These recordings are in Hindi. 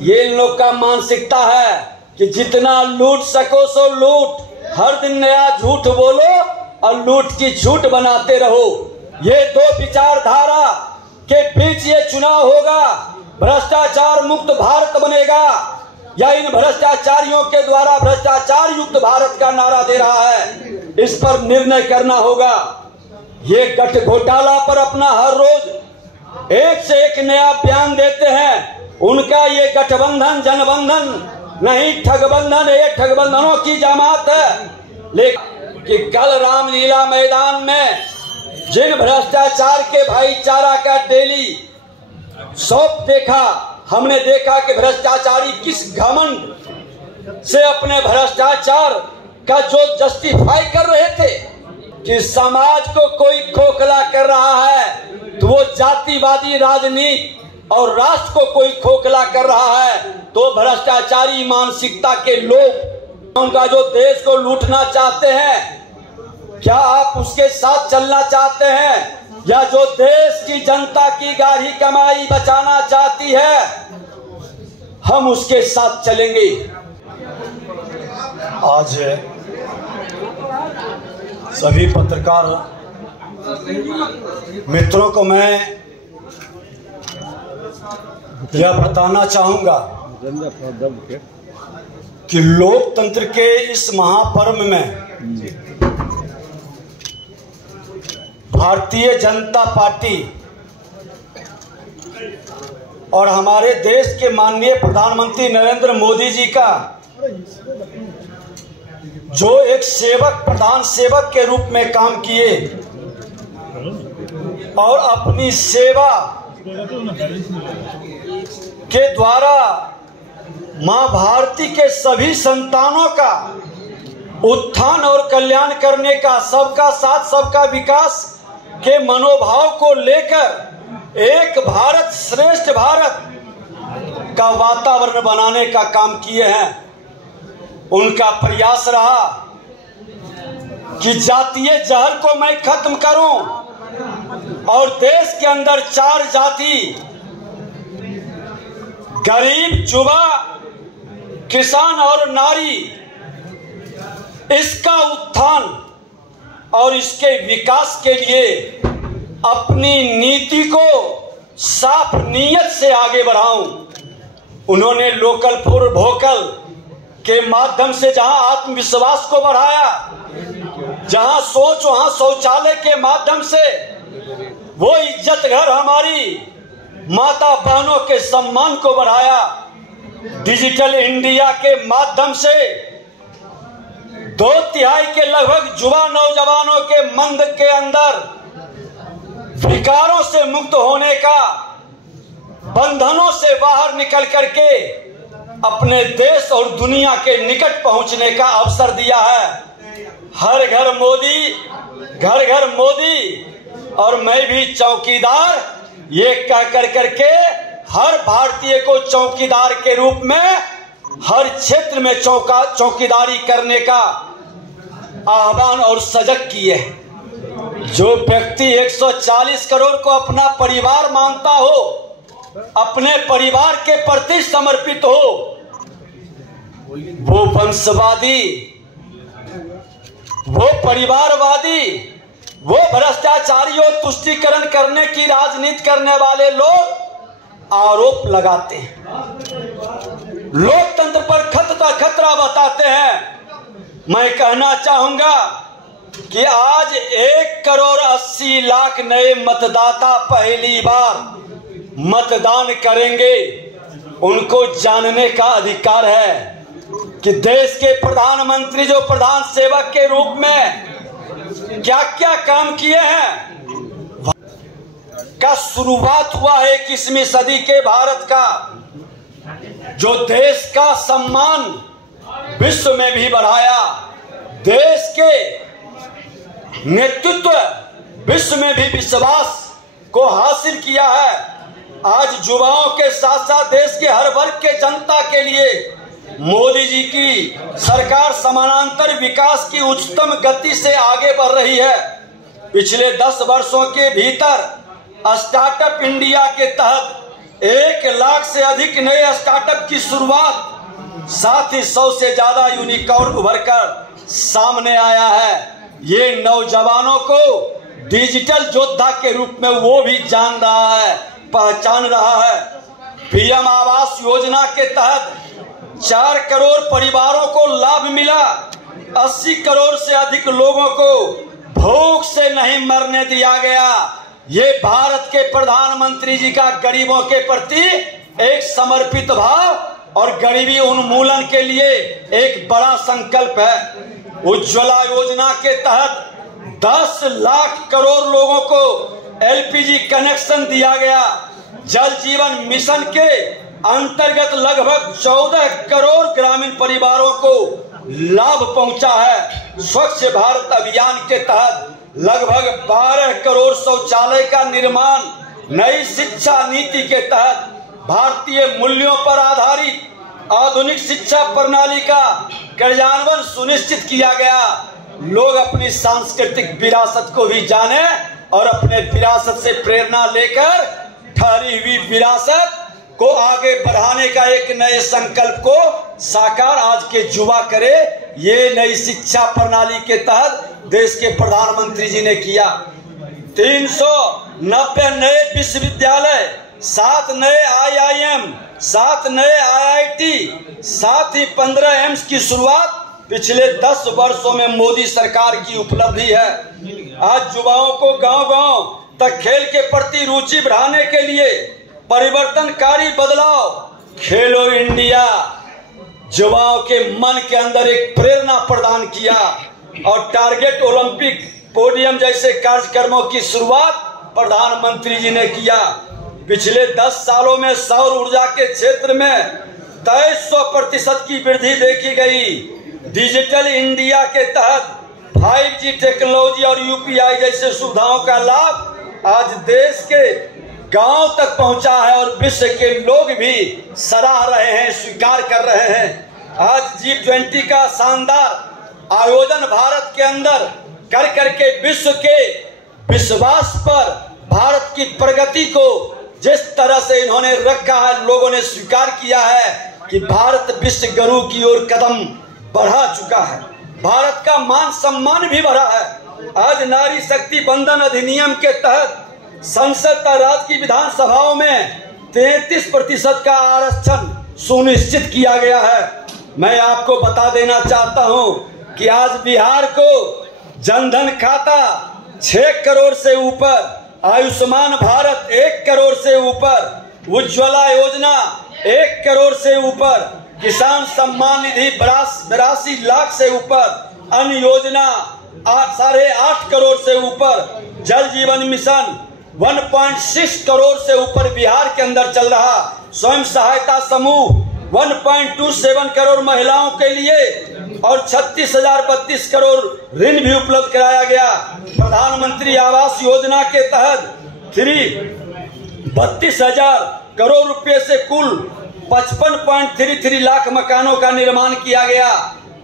ये इन लोग का मानसिकता है कि जितना लूट सको सो लूट, हर दिन नया झूठ बोलो और लूट की झूठ बनाते रहो। ये दो विचारधारा के बीच ये चुनाव होगा। भ्रष्टाचार मुक्त भारत बनेगा या इन भ्रष्टाचारियों के द्वारा भ्रष्टाचार युक्त भारत का नारा दे रहा है, इस पर निर्णय करना होगा। ये गठ घोटाला पर अपना हर रोज एक से एक नया बयान देते हैं। उनका ये गठबंधन जनबंधन नहीं, ठगबंधन, ये ठगबंधनों की जमात है। लेकिन कि कल रामलीला मैदान में जिन भ्रष्टाचार के भाईचारा का डेली सौंप देखा, हमने देखा कि भ्रष्टाचारी किस घमंड से अपने भ्रष्टाचार का जो जस्टिफाई कर रहे थे कि समाज को कोई खोखला कर रहा है, तो वो जातिवादी राजनीति और राष्ट्र को कोई खोखला कर रहा है, तो भ्रष्टाचारी मानसिकता के लोग उनका जो देश को लूटना चाहते हैं, क्या आप उसके साथ चलना चाहते हैं? या जो देश की जनता की गाढ़ी कमाई बचाना चाहती है, हम उसके साथ चलेंगे। आज सभी पत्रकार मित्रों को मैं यह बताना चाहूंगा कि लोकतंत्र के इस महापर्व में भारतीय जनता पार्टी और हमारे देश के माननीय प्रधानमंत्री नरेंद्र मोदी जी का जो एक सेवक, प्रधान सेवक के रूप में काम किए और अपनी सेवा के द्वारा मां भारती के सभी संतानों का उत्थान और कल्याण करने का, सबका साथ सबका विकास के मनोभाव को लेकर एक भारत श्रेष्ठ भारत का वातावरण बनाने का काम किए हैं। उनका प्रयास रहा कि जातीय जहर को मैं खत्म करूं और देश के अंदर 4 जाति, गरीब, युवा, किसान और नारी, इसका उत्थान और इसके विकास के लिए अपनी नीति को साफ नीयत से आगे बढ़ाऊं। उन्होंने लोकल फॉर वोकल के माध्यम से जहां आत्मविश्वास को बढ़ाया, जहां सोच वहां शौचालय के माध्यम से वो इज्जत घर हमारी माता बहनों के सम्मान को बढ़ाया, डिजिटल इंडिया के माध्यम से 2/3 के लगभग युवा नौजवानों के मन के अंदर विकारों से मुक्त होने का, बंधनों से बाहर निकल करके अपने देश और दुनिया के निकट पहुंचने का अवसर दिया है। हर घर मोदी, घर घर मोदी और मैं भी चौकीदार, ये कह कर करके हर भारतीय को चौकीदार के रूप में हर क्षेत्र में चौकीदारी करने का आह्वान और सजग किए। जो व्यक्ति 140 करोड़ को अपना परिवार मानता हो, अपने परिवार के प्रति समर्पित हो, वो वंशवादी, वो परिवारवादी, वो भ्रष्टाचारी और तुष्टीकरण करने की राजनीति करने वाले लोग आरोप लगाते हैं, लोकतंत्र पर खतरा बताते हैं। मैं कहना चाहूंगा कि आज 1,80,00,000 नए मतदाता पहली बार मतदान करेंगे। उनको जानने का अधिकार है कि देश के प्रधानमंत्री जो प्रधान सेवक के रूप में क्या क्या काम किए हैं, का शुरुआत हुआ है 21वीं सदी के भारत का, जो देश का सम्मान विश्व में भी बढ़ाया, देश के नेतृत्व विश्व में भी विश्वास को हासिल किया है। आज युवाओं के साथ साथ देश के हर वर्ग के जनता के लिए मोदी जी की सरकार समानांतर विकास की उच्चतम गति से आगे बढ़ रही है। पिछले 10 वर्षों के भीतर स्टार्टअप इंडिया के तहत 1 लाख से अधिक नए स्टार्टअप की शुरुआत, साथ ही 100 से ज्यादा यूनिकॉर्न उभरकर सामने आया है। ये नौजवानों को डिजिटल योद्धा के रूप में वो भी जान रहा है, पहचान रहा है। पीएम आवास योजना के तहत 4 करोड़ परिवारों को लाभ मिला। 80 करोड़ से अधिक लोगों को भूख से नहीं मरने दिया गया। ये भारत के प्रधानमंत्री जी का गरीबों के प्रति एक समर्पित भाव और गरीबी उन्मूलन के लिए एक बड़ा संकल्प है। उज्ज्वला योजना के तहत 10 लाख करोड़ लोगों को एलपीजी कनेक्शन दिया गया। जल जीवन मिशन के अंतर्गत लगभग 14 करोड़ ग्रामीण परिवारों को लाभ पहुंचा है। स्वच्छ भारत अभियान के तहत लगभग 12 करोड़ शौचालय का निर्माण। नई शिक्षा नीति के तहत भारतीय मूल्यों पर आधारित आधुनिक शिक्षा प्रणाली का कार्यान्वयन सुनिश्चित किया गया। लोग अपनी सांस्कृतिक विरासत को भी जाने और अपने विरासत से प्रेरणा लेकर ठहरी हुई विरासत को आगे बढ़ाने का एक नए संकल्प को साकार आज के युवा करे। ये नई शिक्षा प्रणाली के तहत देश के प्रधानमंत्री जी ने किया। 390 नए विश्वविद्यालय, 7 नए IIM, 7 नए IIT, साथ ही 15 एम्स की शुरुआत पिछले 10 वर्षों में मोदी सरकार की उपलब्धि है। आज युवाओं को गांव-गांव तक खेल के प्रति रुचि बढ़ाने के लिए परिवर्तनकारी बदलाव खेलो इंडिया युवाओं के मन के अंदर एक प्रेरणा प्रदान किया और टारगेट ओलंपिक पोडियम जैसे कार्यक्रमों की शुरुआत प्रधानमंत्री जी ने किया। पिछले 10 सालों में सौर ऊर्जा के क्षेत्र में 2300% की वृद्धि देखी गई। डिजिटल इंडिया के तहत 5G टेक्नोलॉजी और UPI जैसे सुविधाओं का लाभ आज देश के गांव तक पहुंचा है और विश्व के लोग भी सराह रहे हैं, स्वीकार कर रहे हैं। आज G20 का शानदार आयोजन भारत के अंदर कर करके विश्व के विश्वास पर भारत की प्रगति को जिस तरह से इन्होंने रखा है, लोगों ने स्वीकार किया है कि भारत विश्व गुरु की ओर कदम बढ़ा चुका है। भारत का मान सम्मान भी बढ़ा है। आज नारी शक्ति बंधन अधिनियम के तहत संसद और राज्य की विधानसभाओं में 33% का आरक्षण सुनिश्चित किया गया है। मैं आपको बता देना चाहता हूं कि आज बिहार को जनधन खाता 6 करोड़ से ऊपर, आयुष्मान भारत 1 करोड़ से ऊपर, उज्ज्वला योजना 1 करोड़ से ऊपर, किसान सम्मान निधि 82 लाख से ऊपर, अन्य योजना 8.5 करोड़ से ऊपर, जल जीवन मिशन 1.6 करोड़ से ऊपर बिहार के अंदर चल रहा, स्वयं सहायता समूह 1.27 करोड़ महिलाओं के लिए और 36,032 करोड़ ऋण भी उपलब्ध कराया गया। प्रधानमंत्री आवास योजना के तहत 32,000 करोड़ रुपए से कुल 55.33 लाख मकानों का निर्माण किया गया।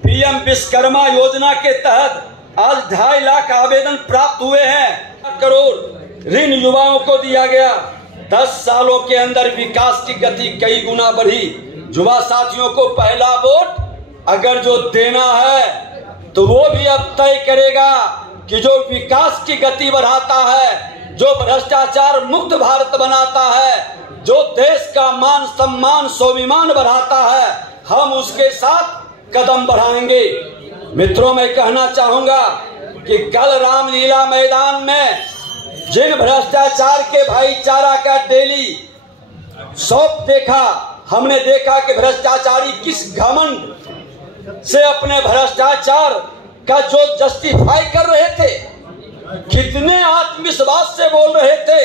पीएम विश्वकर्मा योजना के तहत आज 2.5 लाख आवेदन प्राप्त हुए हैं। करोड़ ऋण युवाओं को दिया गया। 10 सालों के अंदर विकास की गति कई गुना बढ़ी। युवा साथियों को पहला वोट अगर जो देना है तो वो भी अब तय करेगा कि जो विकास की गति बढ़ाता है, जो भ्रष्टाचार मुक्त भारत बनाता है, जो देश का मान सम्मान स्वाभिमान बढ़ाता है, हम उसके साथ कदम बढ़ाएंगे। मित्रों, मैं कहना चाहूंगा कि कल रामलीला मैदान में जिन भ्रष्टाचार के भाईचारा का डेली शॉप देखा, हमने देखा कि भ्रष्टाचारी किस घमंड से अपने भ्रष्टाचार का जो जस्टिफाई कर रहे थे, कितने आत्मविश्वास से बोल रहे थे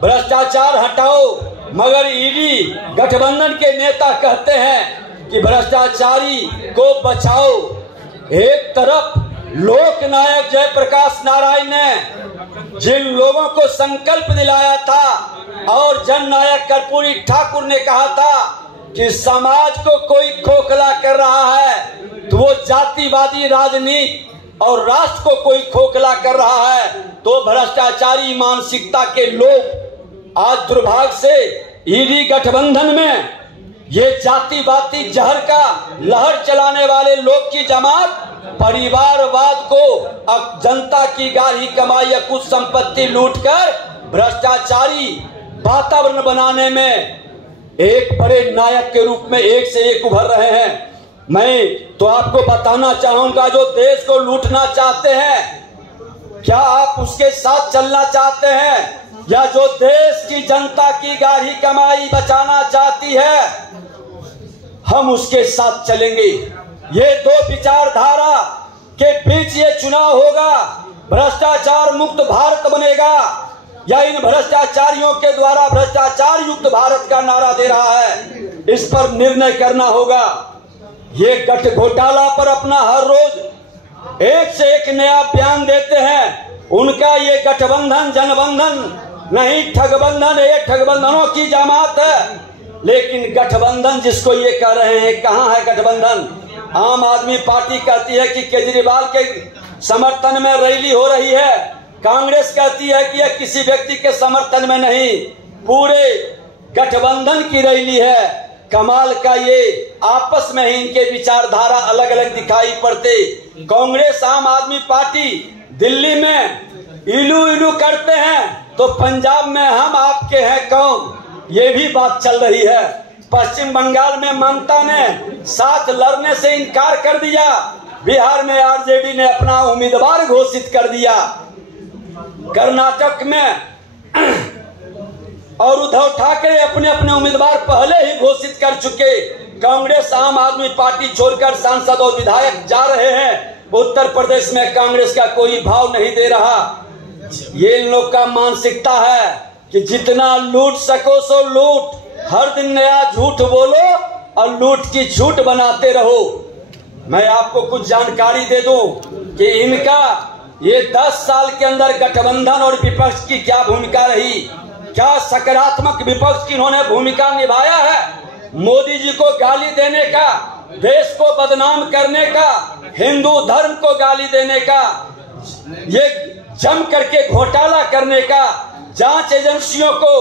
भ्रष्टाचार हटाओ, मगर ईडी गठबंधन के नेता कहते हैं कि भ्रष्टाचारी को बचाओ। एक तरफ लोकनायक जयप्रकाश नारायण ने जिन लोगों को संकल्प दिलाया था और जननायक कर्पूरी ठाकुर ने कहा था कि समाज को कोई खोखला कर रहा है तो वो जातिवादी राजनीति और राष्ट्र को कोई खोखला कर रहा है तो भ्रष्टाचारी मानसिकता के लोग आज दुर्भाग्य से ईडी गठबंधन में ये जातिवादी जहर का लहर चलाने वाले लोग की जमात परिवारवाद को अब जनता की गाढ़ी कमाई या कुछ संपत्ति लूटकर भ्रष्टाचारी वातावरण बनाने में एक बड़े नायक के रूप में एक से एक उभर रहे हैं। मैं तो आपको बताना चाहूंगा, जो देश को लूटना चाहते हैं, क्या आप उसके साथ चलना चाहते हैं, या जो देश की जनता की गाढ़ी कमाई बचाना चाहती है, हम उसके साथ चलेंगे। ये दो विचारधारा के बीच ये चुनाव होगा। भ्रष्टाचार मुक्त भारत बनेगा या इन भ्रष्टाचारियों के द्वारा भ्रष्टाचार युक्त भारत का नारा दे रहा है, इस पर निर्णय करना होगा। ये गठ घोटाला पर अपना हर रोज एक से एक नया बयान देते हैं। उनका ये गठबंधन जनबंधन नहीं, ठगबंधन है। ये ठगबंधनों की जमात है। लेकिन गठबंधन जिसको ये कह रहे हैं, कहाँ है गठबंधन? आम आदमी पार्टी कहती है कि केजरीवाल के समर्थन में रैली हो रही है, कांग्रेस कहती है कि यह किसी व्यक्ति के समर्थन में नहीं, पूरे गठबंधन की रैली है। कमाल का ये आपस में ही इनके विचारधारा अलग अलग दिखाई पड़ते। कांग्रेस आम आदमी पार्टी दिल्ली में इलू इलू करते हैं तो पंजाब में हम आपके हैं कौन, ये भी बात चल रही है। पश्चिम बंगाल में ममता ने साथ लड़ने से इनकार कर दिया, बिहार में आरजेडी ने अपना उम्मीदवार घोषित कर दिया, कर्नाटक में और उद्धव ठाकरे अपने अपने उम्मीदवार पहले ही घोषित कर चुके। कांग्रेस आम आदमी पार्टी छोड़कर सांसद और विधायक जा रहे हैं। उत्तर प्रदेश में कांग्रेस का कोई भाव नहीं दे रहा। ये लोग का मानसिकता है कि जितना लूट सको सो लूट, हर दिन नया झूठ बोलो और लूट की झूठ बनाते रहो। मैं आपको कुछ जानकारी दे दूं कि इनका ये 10 साल के अंदर गठबंधन और विपक्ष की क्या भूमिका रही, क्या सकारात्मक विपक्ष की इन्होंने भूमिका निभाया है। मोदी जी को गाली देने का, देश को बदनाम करने का, हिंदू धर्म को गाली देने का, ये जम करके घोटाला करने का, जांच एजेंसियों को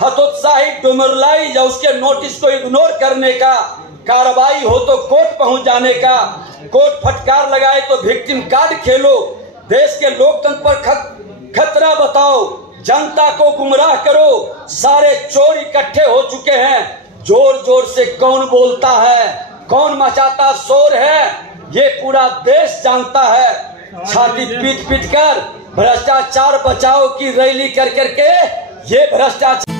हतोत्साहित डुमरलाई या उसके नोटिस को इग्नोर करने का, कार्रवाई हो तो कोर्ट पहुंच जाने का, कोर्ट फटकार लगाए तो विक्टिम कार्ड खेलो, देश के लोकतंत्र पर खतरा बताओ, जनता को गुमराह करो। सारे चोर इकट्ठे हो चुके हैं। जोर जोर से कौन बोलता है, कौन मचाता शोर है, ये पूरा देश जानता है। छाती पीट पीट कर भ्रष्टाचार बचाओ की रैली कर करके ये भ्रष्टाचार